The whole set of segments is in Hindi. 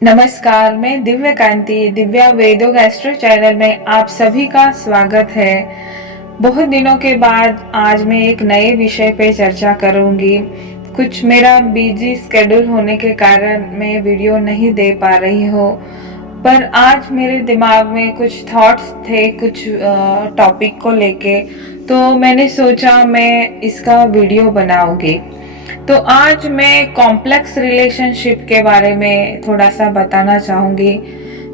नमस्कार, मैं दिव्या कांति दिव्या वेदोग एस्ट्रो चैनल में आप सभी का स्वागत है। बहुत दिनों के बाद आज मैं एक नए विषय पे चर्चा करूंगी। कुछ मेरा बिजी स्केड्यूल होने के कारण मैं वीडियो नहीं दे पा रही हूँ, पर आज मेरे दिमाग में कुछ थॉट्स थे कुछ टॉपिक को लेके, तो मैंने सोचा मैं इसका वीडियो बनाऊंगी। तो आज मैं कॉम्प्लेक्स रिलेशनशिप के बारे में थोड़ा सा बताना चाहूंगी।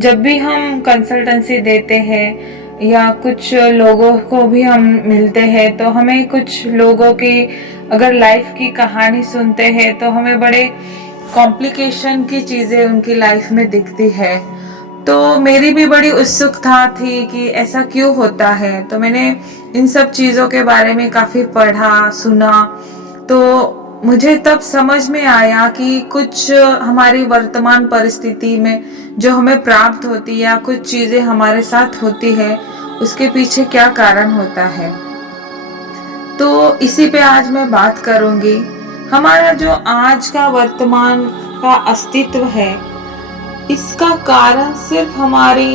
जब भी हम कंसल्टेंसी देते हैं या कुछ लोगों को भी हम मिलते हैं, तो हमें कुछ लोगों की अगर लाइफ की कहानी सुनते हैं तो हमें बड़े कॉम्प्लिकेशन की चीजें उनकी लाइफ में दिखती है। तो मेरी भी बड़ी उत्सुकता थी कि ऐसा क्यों होता है, तो मैंने इन सब चीजों के बारे में काफी पढ़ा सुना। तो मुझे तब समझ में आया कि कुछ हमारी वर्तमान परिस्थिति में जो हमें प्राप्त होती है या कुछ चीजें हमारे साथ होती है, उसके पीछे क्या कारण होता है। तो इसी पे आज मैं बात करूंगी। हमारा जो आज का वर्तमान का अस्तित्व है, इसका कारण सिर्फ हमारी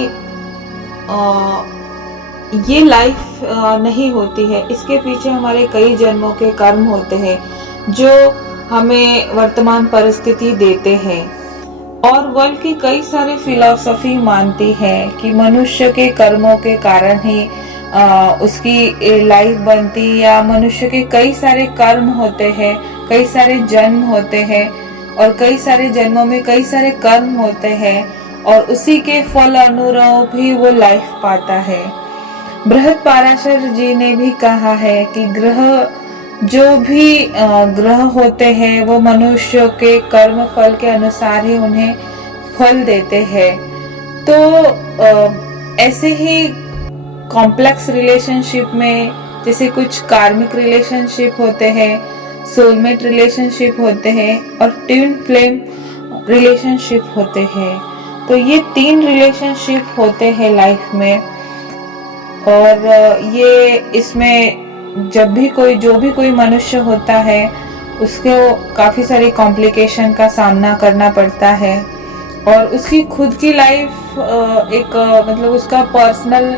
ये लाइफ नहीं होती है। इसके पीछे हमारे कई जन्मों के कर्म होते हैं जो हमें वर्तमान परिस्थिति देते हैं। और वर्ल्ड की कई सारी फिलॉसफी मानती है कि मनुष्य के कर्मों के कारण ही उसकी लाइफ बनती, या मनुष्य के कई सारे कर्म होते हैं, कई सारे जन्म होते हैं और कई सारे जन्मों में कई सारे कर्म होते हैं और उसी के फल अनुरूप ही वो लाइफ पाता है। बृहत्पराशर जी ने भी कहा है कि जो भी ग्रह होते हैं वो मनुष्य के कर्म फल के अनुसार ही उन्हें फल देते हैं। तो ऐसे ही कॉम्प्लेक्स रिलेशनशिप में जैसे कुछ कार्मिक रिलेशनशिप होते हैं, सोलमेट रिलेशनशिप होते हैं और ट्विन फ्लेम रिलेशनशिप होते हैं। तो ये 3 रिलेशनशिप होते हैं लाइफ में। और ये इसमें जो भी कोई मनुष्य होता है, उसको काफी सारी कॉम्प्लिकेशन का सामना करना पड़ता है और उसकी खुद की लाइफ एक मतलब उसका पर्सनल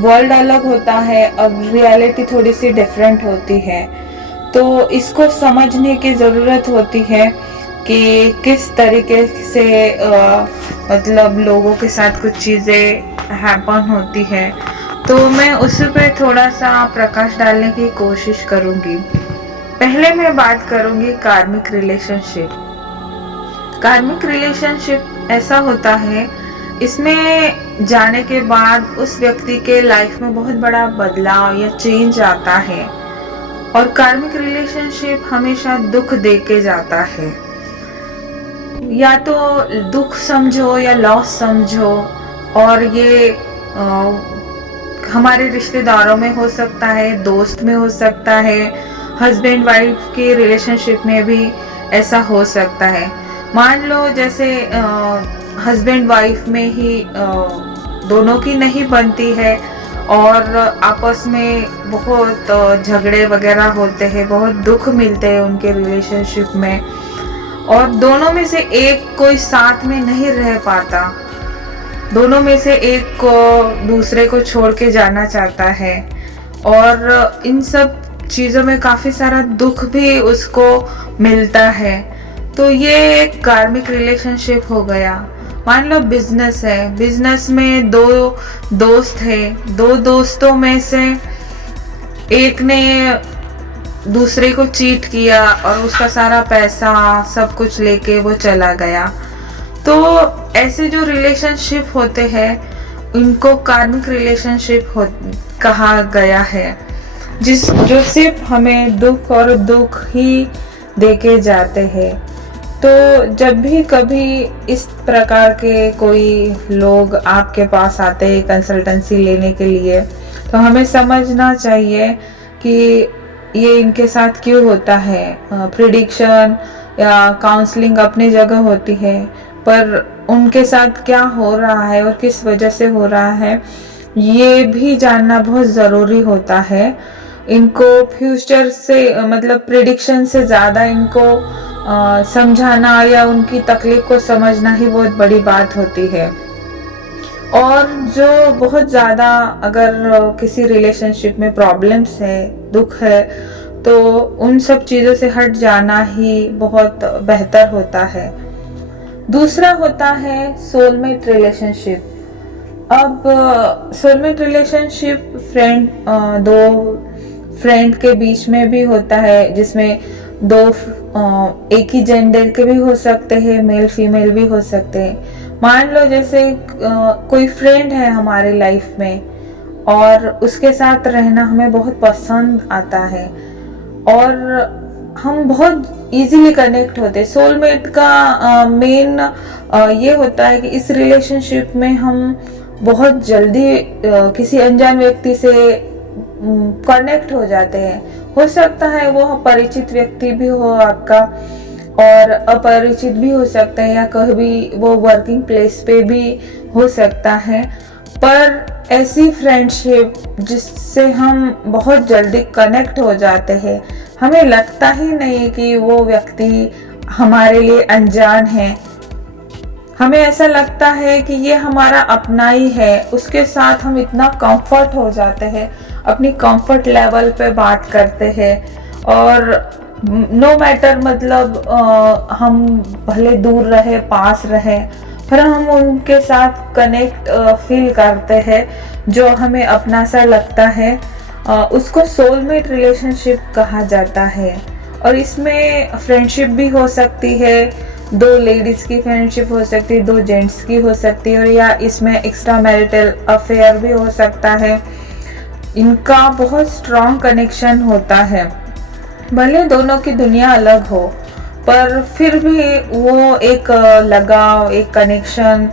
वर्ल्ड अलग होता है और रियलिटी थोड़ी सी डिफरेंट होती है। तो इसको समझने की जरूरत होती है कि किस तरीके से मतलब लोगों के साथ कुछ चीजें हैपन होती है। तो मैं उस पे थोड़ा सा प्रकाश डालने की कोशिश करूंगी। पहले मैं बात करूंगी कार्मिक रिलेशनशिप। कार्मिक रिलेशनशिप ऐसा होता है, इसमें जाने के बाद उस व्यक्ति के लाइफ में बहुत बड़ा बदलाव या चेंज आता है। और कार्मिक रिलेशनशिप हमेशा दुख दे के जाता है, या तो दुख समझो या लॉस समझो। और ये हमारे रिश्तेदारों में हो सकता है, दोस्त में हो सकता है, हस्बैंड वाइफ के रिलेशनशिप में भी ऐसा हो सकता है। मान लो जैसे हस्बैंड वाइफ में ही दोनों की नहीं बनती है और आपस में बहुत झगड़े वगैरह होते हैं, बहुत दुख मिलते हैं उनके रिलेशनशिप में, और दोनों में से एक कोई साथ में नहीं रह पाता, दोनों में से एक को दूसरे को छोड़ के जाना चाहता है और इन सब चीजों में काफी सारा दुख भी उसको मिलता है। तो ये एक कार्मिक रिलेशनशिप हो गया। मान लो बिजनेस है, बिजनेस में 2 दोस्त है, 2 दोस्तों में से एक ने दूसरे को चीट किया और उसका सारा पैसा सब कुछ लेके वो चला गया। तो ऐसे जो रिलेशनशिप होते हैं इनको कार्मिक रिलेशनशिप कहा गया है, जो सिर्फ हमें दुख और दुख ही देके जाते हैं। तो जब भी कभी इस प्रकार के कोई लोग आपके पास आते हैं कंसल्टेंसी लेने के लिए, तो हमें समझना चाहिए कि ये इनके साथ क्यों होता है। प्रिडिक्शन या काउंसलिंग अपनी जगह होती है, पर उनके साथ क्या हो रहा है और किस वजह से हो रहा है ये भी जानना बहुत जरूरी होता है। इनको फ्यूचर से मतलब प्रिडिक्शन से ज्यादा इनको समझाना या उनकी तकलीफ को समझना ही बहुत बड़ी बात होती है। और जो बहुत ज़्यादा अगर किसी रिलेशनशिप में प्रॉब्लम्स है, दुख है, तो उन सब चीज़ों से हट जाना ही बहुत बेहतर होता है। दूसरा होता है सोलमेट रिलेशनशिप। अब सोलमेट रिलेशनशिप दो फ्रेंड के बीच में भी होता है, जिसमें दो एक ही जेंडर के भी हो सकते हैं, मेल फीमेल भी हो सकते हैं। मान लो जैसे कोई फ्रेंड है हमारे लाइफ में और उसके साथ रहना हमें बहुत पसंद आता है और हम बहुत इजीली कनेक्ट होते हैं। सोलमेट का मेन ये होता है कि इस रिलेशनशिप में हम बहुत जल्दी किसी अनजान व्यक्ति से कनेक्ट हो जाते हैं। हो सकता है वो परिचित व्यक्ति भी हो आपका और अपरिचित भी हो सकता है, या कभी वो वर्किंग प्लेस पे भी हो सकता है। पर ऐसी फ्रेंडशिप जिससे हम बहुत जल्दी कनेक्ट हो जाते हैं, हमें लगता ही नहीं कि वो व्यक्ति हमारे लिए अनजान है। हमें ऐसा लगता है कि ये हमारा अपना ही है। उसके साथ हम इतना कंफर्ट हो जाते हैं, अपनी कंफर्ट लेवल पे बात करते हैं और नो मैटर मतलब हम भले दूर रहे पास रहे, पर हम उनके साथ कनेक्ट फील करते हैं, जो हमें अपना सा लगता है। उसको सोलमेट रिलेशनशिप कहा जाता है। और इसमें फ्रेंडशिप भी हो सकती है, दो लेडीज की फ्रेंडशिप हो सकती है, दो जेंट्स की हो सकती है, और या इसमें एक्स्ट्रा मैरिटल अफेयर भी हो सकता है। इनका बहुत स्ट्रॉन्ग कनेक्शन होता है। भले दोनों की दुनिया अलग हो, पर फिर भी वो एक लगाव, एक कनेक्शन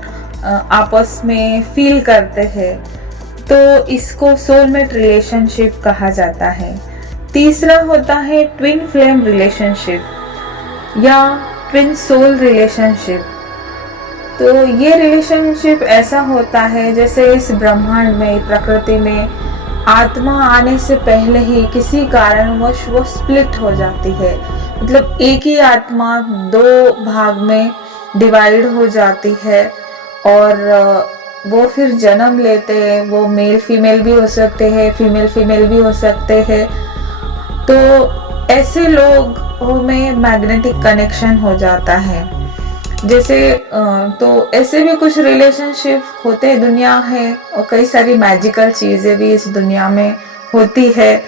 आपस में फील करते हैं, तो इसको सोलमेट रिलेशनशिप कहा जाता है। तीसरा होता है ट्विन फ्लेम रिलेशनशिप या ट्विन सोल रिलेशनशिप। तो ये रिलेशनशिप ऐसा होता है जैसे इस ब्रह्मांड में, प्रकृति में आत्मा आने से पहले ही किसी कारणवश वो स्प्लिट हो जाती है। मतलब एक ही आत्मा दो भाग में डिवाइड हो जाती है और वो फिर जन्म लेते हैं। वो मेल फीमेल भी हो सकते हैं, फीमेल फीमेल भी हो सकते हैं। तो ऐसे लोगों में मैग्नेटिक कनेक्शन हो जाता है। जैसे तो ऐसे भी कुछ रिलेशनशिप होते हैं, दुनिया है, और कई सारी मैजिकल चीजें भी इस दुनिया में होती है।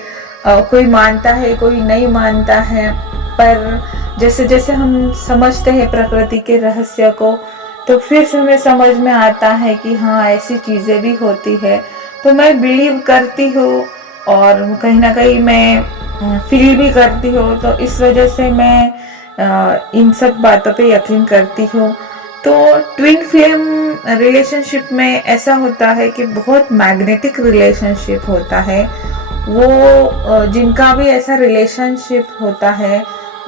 कोई मानता है, कोई नहीं मानता है, पर जैसे जैसे हम समझते हैं प्रकृति के रहस्य को, तो फिर से हमें समझ में आता है कि हाँ, ऐसी चीजें भी होती है। तो मैं बिलीव करती हूँ और कहीं ना कहीं मैं फील भी करती हूँ, तो इस वजह से मैं इन सब बातों पे यकीन करती हूँ। तो ट्विन फ्लेम रिलेशनशिप में ऐसा होता है कि बहुत मैग्नेटिक रिलेशनशिप होता है। वो जिनका भी ऐसा रिलेशनशिप होता है,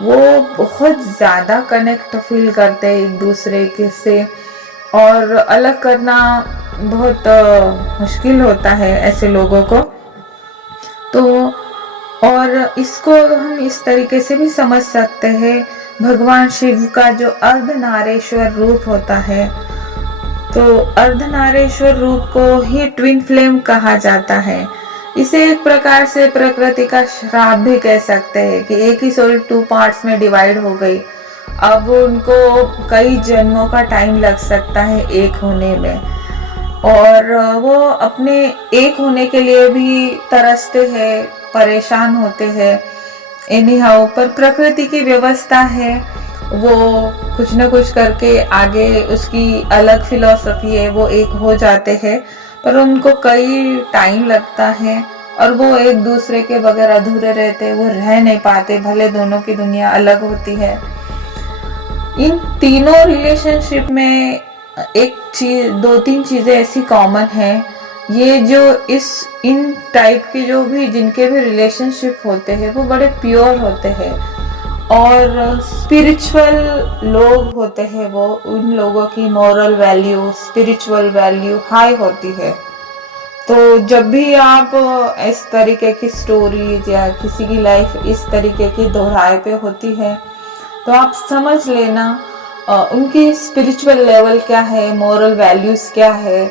वो बहुत ज़्यादा कनेक्ट फील करते हैं एक दूसरे के से, और अलग करना बहुत मुश्किल होता है ऐसे लोगों को। तो और इसको हम इस तरीके से भी समझ सकते हैं, भगवान शिव का जो अर्धनारेश्वर रूप होता है, तो अर्धनारेश्वर रूप को ही ट्विन फ्लेम कहा जाता है। इसे एक प्रकार से प्रकृति का श्राप भी कह सकते हैं कि एक ही सोल 2 पार्ट्स में डिवाइड हो गई। अब उनको कई जन्मों का टाइम लग सकता है एक होने में, और वो अपने एक होने के लिए भी तरसते हैं, परेशान होते हैं। एनीहाउ, पर प्रकृति की व्यवस्था है, वो कुछ न कुछ करके आगे उसकी अलग फिलॉसफी है, वो एक हो जाते हैं, पर उनको कई टाइम लगता है और वो एक दूसरे के बगैर अधूरे रहते, वो रह नहीं पाते, भले दोनों की दुनिया अलग होती है। इन तीनों रिलेशनशिप में एक चीज, 2-3 चीजें ऐसी कॉमन है। ये जो इन टाइप के जो भी जिनके भी रिलेशनशिप होते हैं, वो बड़े प्योर होते हैं और स्पिरिचुअल लोग होते हैं। वो उन लोगों की moral value, spiritual value high होती है। तो जब भी आप इस तरीके की स्टोरीज या किसी की लाइफ इस तरीके की दोहराए पे होती है, तो आप समझ लेना उनकी स्पिरिचुअल लेवल क्या है, मोरल वैल्यूज क्या है,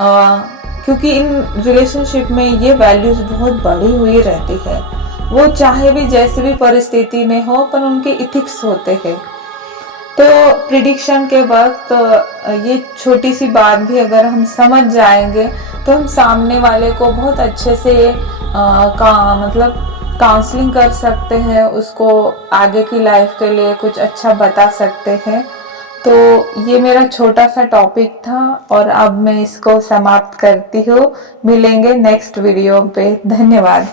क्योंकि इन रिलेशनशिप में ये वैल्यूज बहुत बढ़ी हुई रहती है। वो चाहे भी जैसी भी परिस्थिति में हो, पर उनके इथिक्स होते हैं। तो प्रिडिक्शन के वक्त ये छोटी सी बात भी अगर हम समझ जाएंगे तो हम सामने वाले को बहुत अच्छे से मतलब काउंसलिंग कर सकते हैं, उसको आगे की लाइफ के लिए कुछ अच्छा बता सकते हैं। तो ये मेरा छोटा सा टॉपिक था और अब मैं इसको समाप्त करती हूँ। मिलेंगे नेक्स्ट वीडियो पे। धन्यवाद।